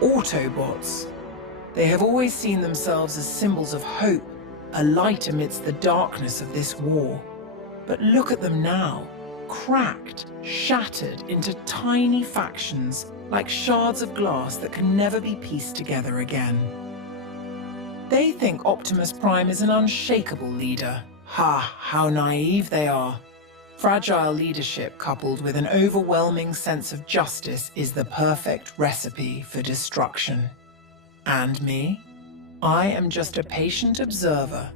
Autobots. They have always seen themselves as symbols of hope, a light amidst the darkness of this war. But look at them now, cracked, shattered into tiny factions like shards of glass that can never be pieced together again. They think Optimus Prime is an unshakable leader. Ha, how naive they are. Fragile leadership coupled with an overwhelming sense of justice is the perfect recipe for destruction. And me? I am just a patient observer,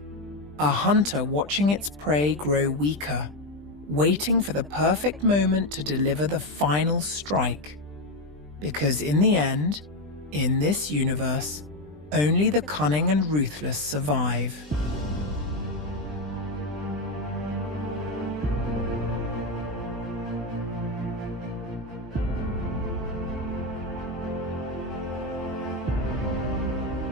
a hunter watching its prey grow weaker, waiting for the perfect moment to deliver the final strike. Because in the end, in this universe, only the cunning and ruthless survive.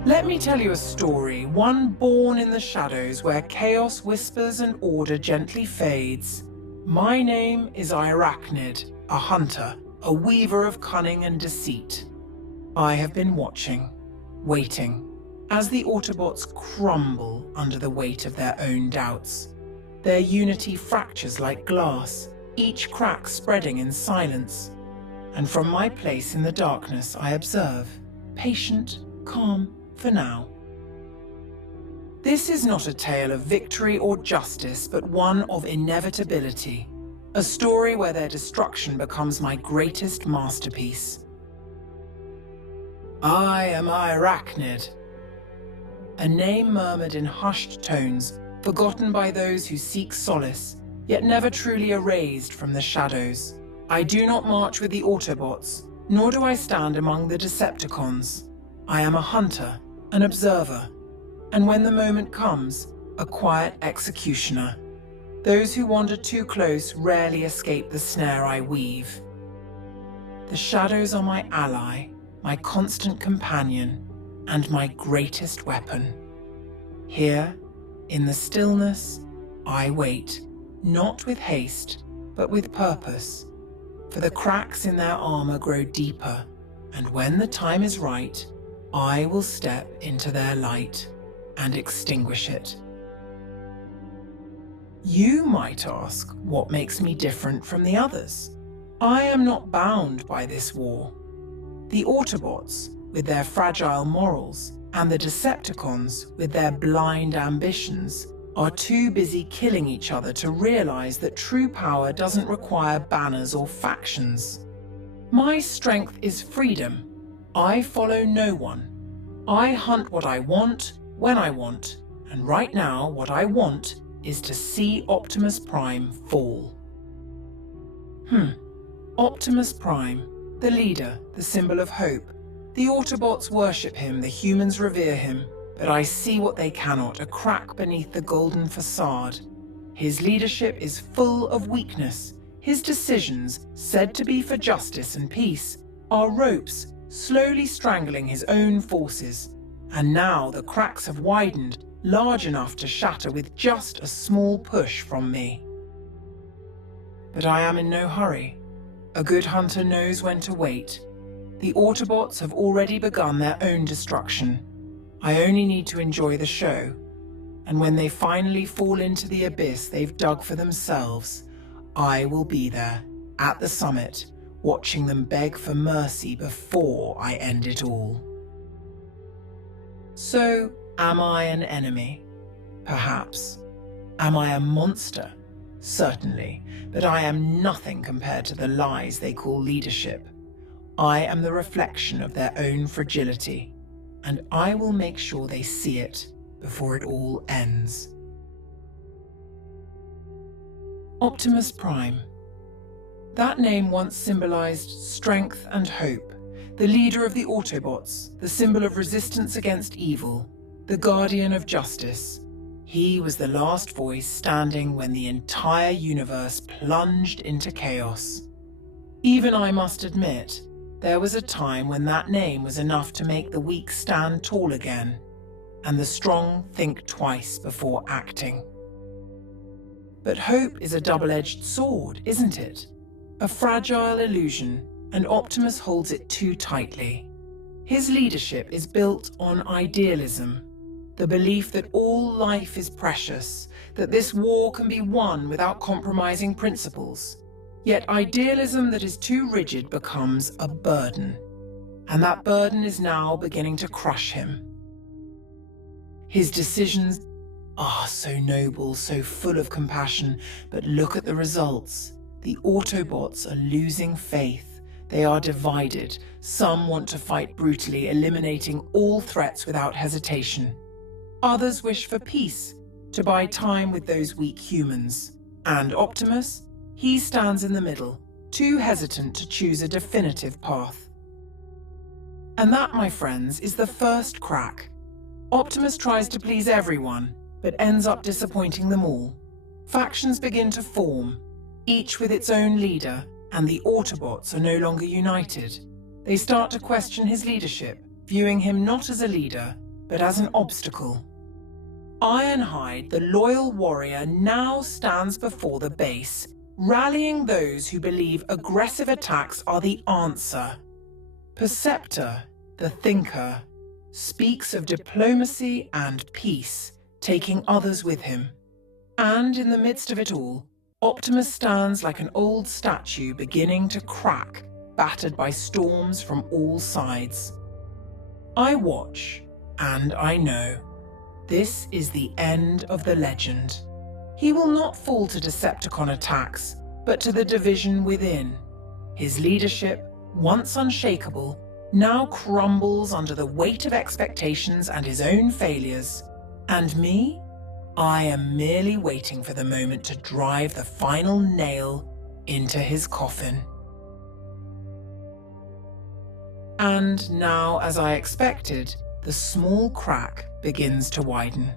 Let me tell you a story, one born in the shadows where chaos whispers and order gently fades. My name is Airachnid, a hunter, a weaver of cunning and deceit. I have been watching, waiting, as the Autobots crumble under the weight of their own doubts. Their unity fractures like glass, each crack spreading in silence. And from my place in the darkness I observe, patient, calm, for now. This is not a tale of victory or justice, but one of inevitability. A story where their destruction becomes my greatest masterpiece. I am Airachnid. A name murmured in hushed tones, forgotten by those who seek solace, yet never truly erased from the shadows. I do not march with the Autobots, nor do I stand among the Decepticons. I am a hunter, an observer, and when the moment comes, a quiet executioner. Those who wander too close rarely escape the snare I weave. The shadows are my ally, my constant companion, and my greatest weapon. Here, in the stillness, I wait, not with haste, but with purpose, for the cracks in their armor grow deeper, and when the time is right, I will step into their light and extinguish it. You might ask what makes me different from the others. I am not bound by this war. The Autobots, with their fragile morals, and the Decepticons, with their blind ambitions, are too busy killing each other to realize that true power doesn't require banners or factions. My strength is freedom. I follow no one. I hunt what I want, when I want, and right now what I want is to see Optimus Prime fall. Optimus Prime, the leader, the symbol of hope. The Autobots worship him, the humans revere him, but I see what they cannot, a crack beneath the golden facade. His leadership is full of weakness. His decisions, said to be for justice and peace, are ropes slowly strangling his own forces. And now the cracks have widened, large enough to shatter with just a small push from me. But I am in no hurry. A good hunter knows when to wait. The Autobots have already begun their own destruction. I only need to enjoy the show. And when they finally fall into the abyss they've dug for themselves, I will be there, at the summit, watching them beg for mercy before I end it all. So, am I an enemy? Perhaps. Am I a monster? Certainly, but I am nothing compared to the lies they call leadership. I am the reflection of their own fragility, and I will make sure they see it before it all ends. Optimus Prime. That name once symbolized strength and hope, the leader of the Autobots, the symbol of resistance against evil, the guardian of justice. He was the last voice standing when the entire universe plunged into chaos. Even I must admit, there was a time when that name was enough to make the weak stand tall again, and the strong think twice before acting. But hope is a double-edged sword, isn't it? A fragile illusion, and Optimus holds it too tightly. His leadership is built on idealism, the belief that all life is precious, that this war can be won without compromising principles. Yet idealism that is too rigid becomes a burden, and that burden is now beginning to crush him. His decisions are so noble, so full of compassion, but look at the results. The Autobots are losing faith. They are divided. Some want to fight brutally, eliminating all threats without hesitation. Others wish for peace, to buy time with those weak humans. And Optimus? He stands in the middle, too hesitant to choose a definitive path. And that, my friends, is the first crack. Optimus tries to please everyone, but ends up disappointing them all. Factions begin to form, each with its own leader, and the Autobots are no longer united. They start to question his leadership, viewing him not as a leader, but as an obstacle. Ironhide, the loyal warrior, now stands before the base, rallying those who believe aggressive attacks are the answer. Perceptor, the thinker, speaks of diplomacy and peace, taking others with him. And in the midst of it all, Optimus stands like an old statue beginning to crack, battered by storms from all sides. I watch, and I know. This is the end of the legend. He will not fall to Decepticon attacks, but to the division within. His leadership, once unshakable, now crumbles under the weight of expectations and his own failures. And me? I am merely waiting for the moment to drive the final nail into his coffin. And now, as I expected, the small crack begins to widen.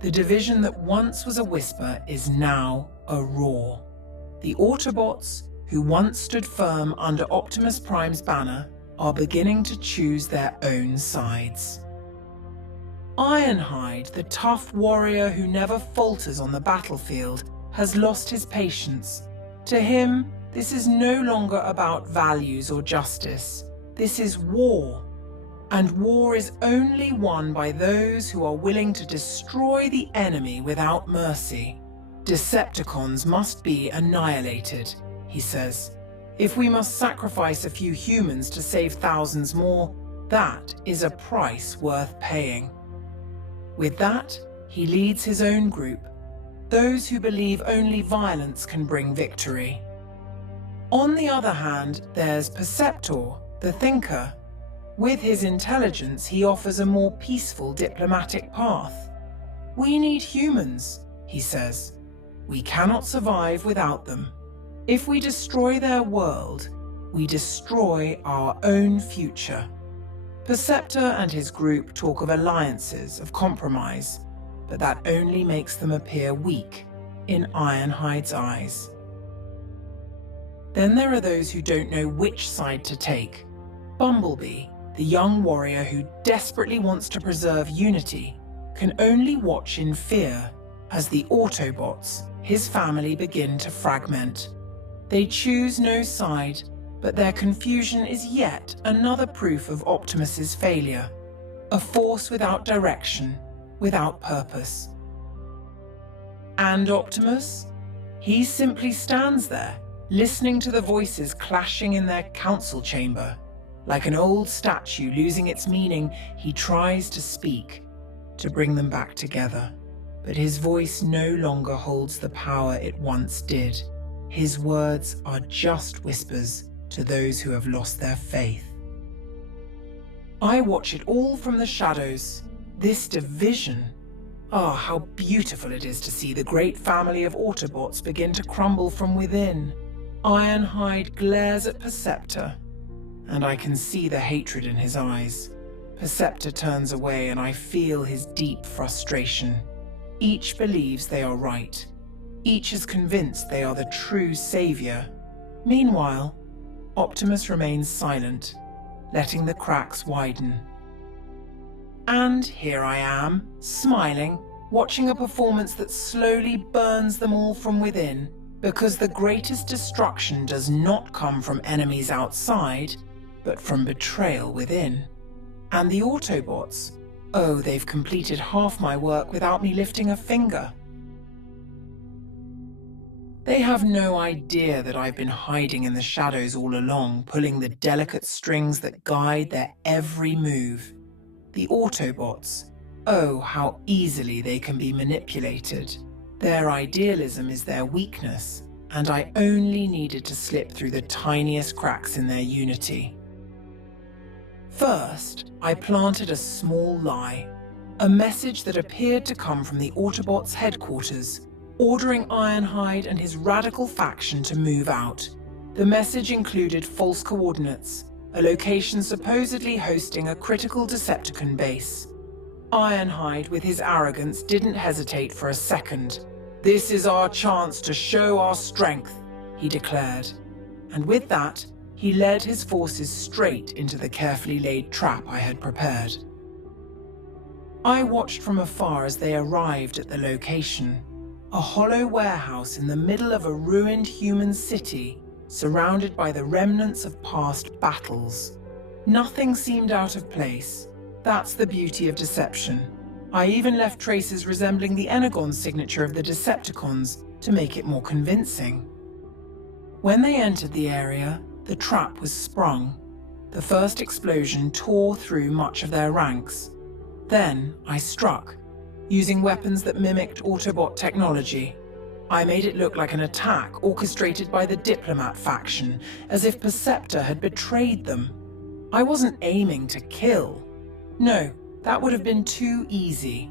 The division that once was a whisper is now a roar. The Autobots, who once stood firm under Optimus Prime's banner, are beginning to choose their own sides. Ironhide, the tough warrior who never falters on the battlefield, has lost his patience. To him, this is no longer about values or justice. This is war. And war is only won by those who are willing to destroy the enemy without mercy. Decepticons must be annihilated, he says. If we must sacrifice a few humans to save thousands more, that is a price worth paying. With that, he leads his own group, those who believe only violence can bring victory. On the other hand, there's Perceptor, the thinker. With his intelligence, he offers a more peaceful diplomatic path. We need humans, he says. We cannot survive without them. If we destroy their world, we destroy our own future. Perceptor and his group talk of alliances, of compromise, but that only makes them appear weak in Ironhide's eyes. Then there are those who don't know which side to take. Bumblebee, the young warrior who desperately wants to preserve unity, can only watch in fear as the Autobots, his family, begin to fragment. They choose no side, but their confusion is yet another proof of Optimus's failure, a force without direction, without purpose. And Optimus? He simply stands there, listening to the voices clashing in their council chamber. Like an old statue losing its meaning, he tries to speak, to bring them back together. But his voice no longer holds the power it once did. His words are just whispers to those who have lost their faith. I watch it all from the shadows. This division. Ah, how beautiful it is to see the great family of Autobots begin to crumble from within. Ironhide glares at Perceptor, and I can see the hatred in his eyes. Perceptor turns away, and I feel his deep frustration. Each believes they are right. Each is convinced they are the true savior. Meanwhile, Optimus remains silent, letting the cracks widen. And here I am, smiling, watching a performance that slowly burns them all from within, because the greatest destruction does not come from enemies outside, but from betrayal within. And the Autobots? Oh, they've completed half my work without me lifting a finger. They have no idea that I've been hiding in the shadows all along, pulling the delicate strings that guide their every move. The Autobots, oh, how easily they can be manipulated. Their idealism is their weakness, and I only needed to slip through the tiniest cracks in their unity. First, I planted a small lie, a message that appeared to come from the Autobots' headquarters, ordering Ironhide and his radical faction to move out. The message included false coordinates, a location supposedly hosting a critical Decepticon base. Ironhide, with his arrogance, didn't hesitate for a second. "This is our chance to show our strength," he declared. And with that, he led his forces straight into the carefully laid trap I had prepared. I watched from afar as they arrived at the location. A hollow warehouse in the middle of a ruined human city, surrounded by the remnants of past battles. Nothing seemed out of place. That's the beauty of deception. I even left traces resembling the Energon signature of the Decepticons to make it more convincing. When they entered the area, the trap was sprung. The first explosion tore through much of their ranks. Then I struck, using weapons that mimicked Autobot technology. I made it look like an attack orchestrated by the Diplomat faction, as if Perceptor had betrayed them. I wasn't aiming to kill. No, that would have been too easy.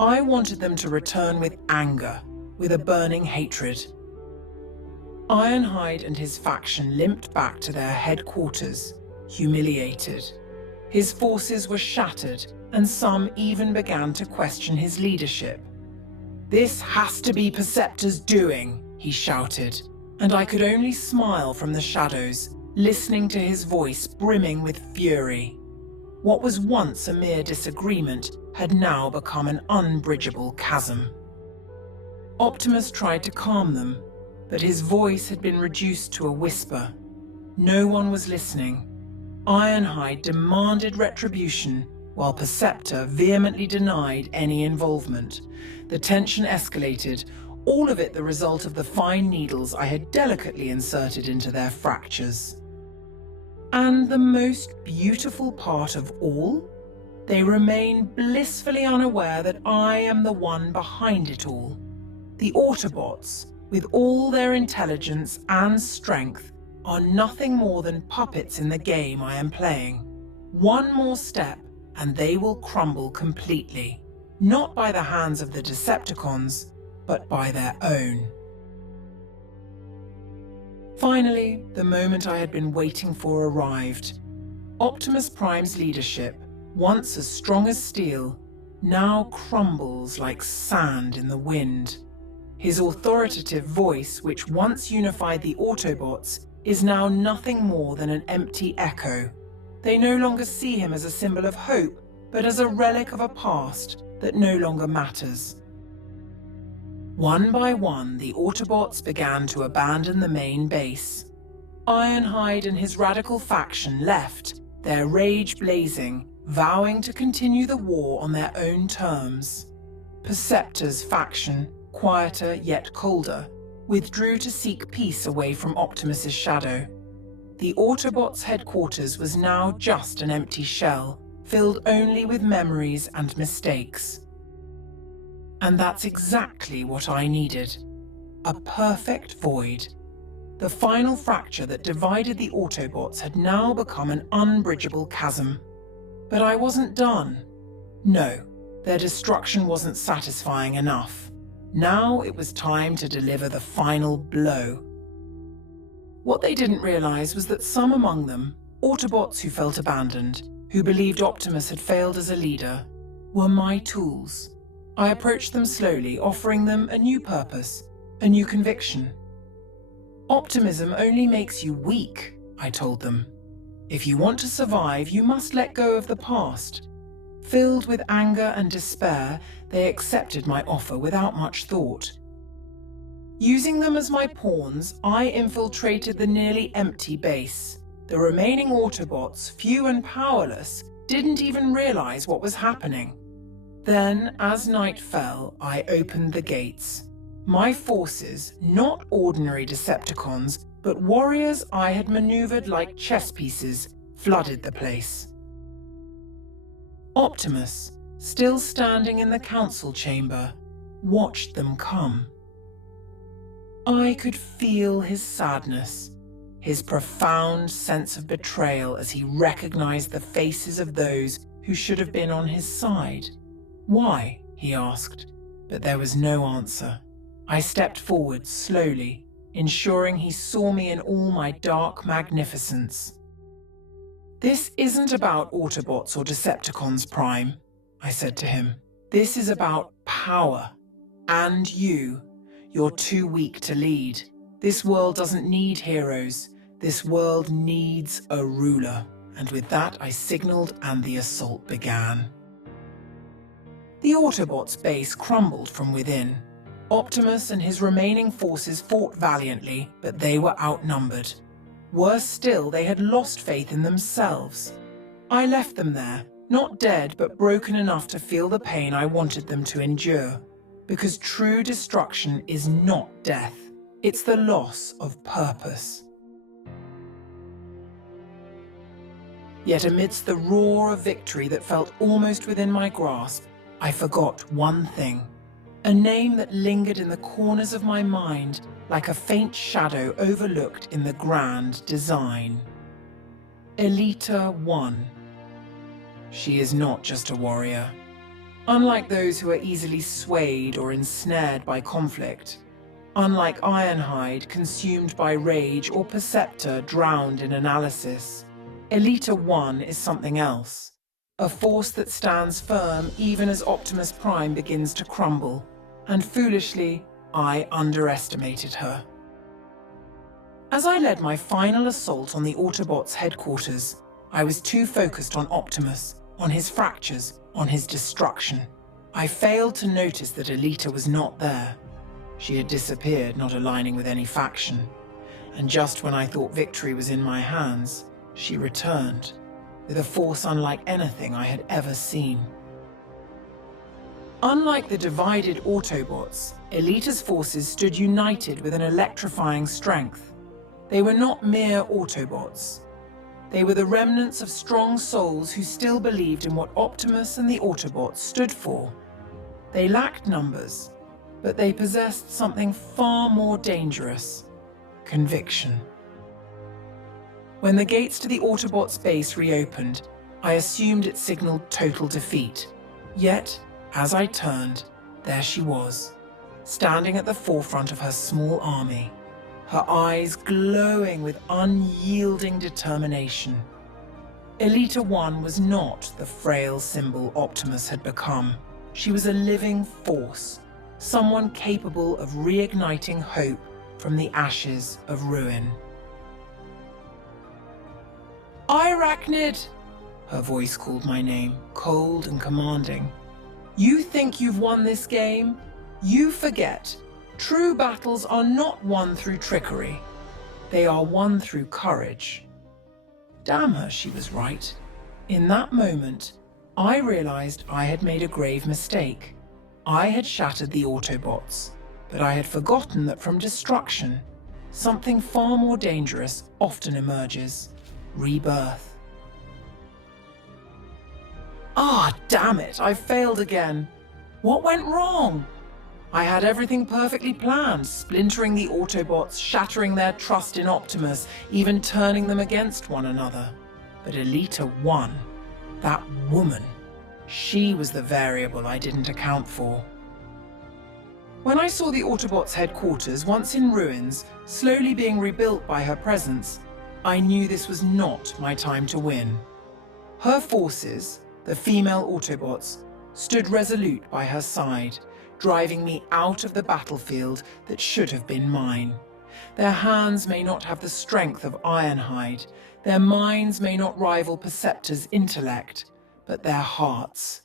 I wanted them to return with anger, with a burning hatred. Ironhide and his faction limped back to their headquarters, humiliated. His forces were shattered, and some even began to question his leadership. "This has to be Perceptor's doing," he shouted, and I could only smile from the shadows, listening to his voice brimming with fury. What was once a mere disagreement had now become an unbridgeable chasm. Optimus tried to calm them, but his voice had been reduced to a whisper. No one was listening. Ironhide demanded retribution, while Perceptor vehemently denied any involvement. The tension escalated, all of it the result of the fine needles I had delicately inserted into their fractures. And the most beautiful part of all? They remain blissfully unaware that I am the one behind it all. The Autobots, with all their intelligence and strength, are nothing more than puppets in the game I am playing. One more step, and they will crumble completely, not by the hands of the Decepticons, but by their own. Finally, the moment I had been waiting for arrived. Optimus Prime's leadership, once as strong as steel, now crumbles like sand in the wind. His authoritative voice, which once unified the Autobots, is now nothing more than an empty echo. They no longer see him as a symbol of hope, but as a relic of a past that no longer matters. One by one, the Autobots began to abandon the main base. Ironhide and his radical faction left, their rage blazing, vowing to continue the war on their own terms. Perceptor's faction, quieter yet colder, withdrew to seek peace away from Optimus's shadow. The Autobots' headquarters was now just an empty shell, filled only with memories and mistakes. And that's exactly what I needed. A perfect void. The final fracture that divided the Autobots had now become an unbridgeable chasm. But I wasn't done. No, their destruction wasn't satisfying enough. Now it was time to deliver the final blow. What they didn't realize was that some among them, Autobots who felt abandoned, who believed Optimus had failed as a leader, were my tools. I approached them slowly, offering them a new purpose, a new conviction. Optimism only makes you weak, I told them. If you want to survive, you must let go of the past. Filled with anger and despair, they accepted my offer without much thought. Using them as my pawns, I infiltrated the nearly empty base. The remaining Autobots, few and powerless, didn't even realize what was happening. Then, as night fell, I opened the gates. My forces, not ordinary Decepticons, but warriors I had maneuvered like chess pieces, flooded the place. Optimus, still standing in the council chamber, watched them come. I could feel his sadness, his profound sense of betrayal as he recognized the faces of those who should have been on his side. "Why?" he asked, but there was no answer. I stepped forward slowly, ensuring he saw me in all my dark magnificence. "This isn't about Autobots or Decepticons, Prime," I said to him. "This is about power. And you. You're too weak to lead. This world doesn't need heroes. This world needs a ruler." And with that, I signaled and the assault began. The Autobots' base crumbled from within. Optimus and his remaining forces fought valiantly, but they were outnumbered. Worse still, they had lost faith in themselves. I left them there, not dead, but broken enough to feel the pain I wanted them to endure. Because true destruction is not death. It's the loss of purpose. Yet amidst the roar of victory that felt almost within my grasp, I forgot one thing. A name that lingered in the corners of my mind like a faint shadow overlooked in the grand design. Elita 1. She is not just a warrior. Unlike those who are easily swayed or ensnared by conflict, unlike Ironhide consumed by rage or Perceptor drowned in analysis, Elita 1 is something else. A force that stands firm even as Optimus Prime begins to crumble, and foolishly, I underestimated her. As I led my final assault on the Autobots' headquarters, I was too focused on Optimus, on his fractures, on his destruction. I failed to notice that Elita was not there. She had disappeared, not aligning with any faction. And just when I thought victory was in my hands, she returned, with a force unlike anything I had ever seen. Unlike the divided Autobots, Elita's forces stood united with an electrifying strength. They were not mere Autobots. They were the remnants of strong souls who still believed in what Optimus and the Autobots stood for. They lacked numbers, but they possessed something far more dangerous: conviction. When the gates to the Autobots' base reopened, I assumed it signaled total defeat. Yet, as I turned, there she was, standing at the forefront of her small army, her eyes glowing with unyielding determination. Elita 1 was not the frail symbol Optimus had become. She was a living force, someone capable of reigniting hope from the ashes of ruin. "Airachnid!" Her voice called my name, cold and commanding. "You think you've won this game? You forget. True battles are not won through trickery. They are won through courage." Damn her, she was right. In that moment, I realized I had made a grave mistake. I had shattered the Autobots, but I had forgotten that from destruction, something far more dangerous often emerges: rebirth. Ah, damn it, I failed again. What went wrong? I had everything perfectly planned, splintering the Autobots, shattering their trust in Optimus, even turning them against one another. But Elita 1, that woman, she was the variable I didn't account for. When I saw the Autobots' headquarters, once in ruins, slowly being rebuilt by her presence, I knew this was not my time to win. Her forces, the female Autobots, stood resolute by her side, driving me out of the battlefield that should have been mine. Their hands may not have the strength of Ironhide, their minds may not rival Perceptor's intellect, but their hearts.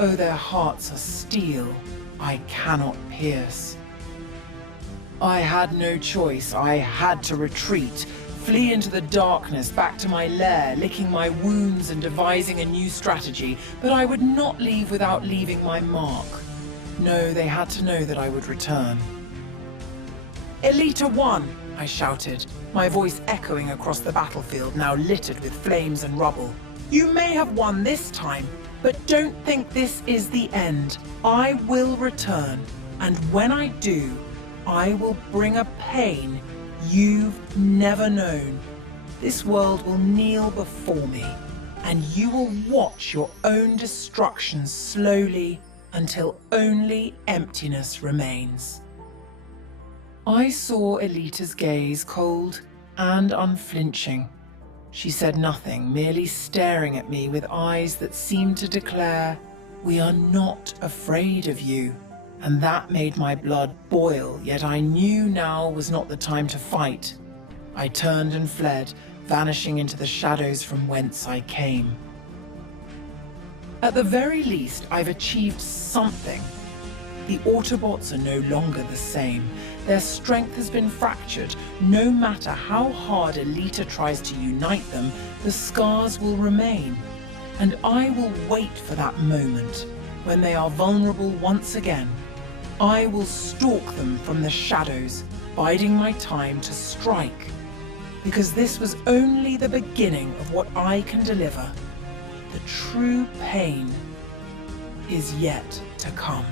Oh, their hearts are steel I cannot pierce. I had no choice. I had to retreat, flee into the darkness back to my lair, licking my wounds and devising a new strategy, but I would not leave without leaving my mark. No, they had to know that I would return. "Elita won!" I shouted, my voice echoing across the battlefield now littered with flames and rubble. "You may have won this time, but don't think this is the end. I will return, and when I do, I will bring a pain you've never known. This world will kneel before me, and you will watch your own destruction slowly until only emptiness remains." I saw Elita's gaze cold and unflinching. She said nothing, merely staring at me with eyes that seemed to declare, "We are not afraid of you." And that made my blood boil, yet I knew now was not the time to fight. I turned and fled, vanishing into the shadows from whence I came. At the very least, I've achieved something. The Autobots are no longer the same. Their strength has been fractured. No matter how hard Elita tries to unite them, the scars will remain. And I will wait for that moment, when they are vulnerable once again. I will stalk them from the shadows, biding my time to strike. Because this was only the beginning of what I can deliver. The true pain is yet to come.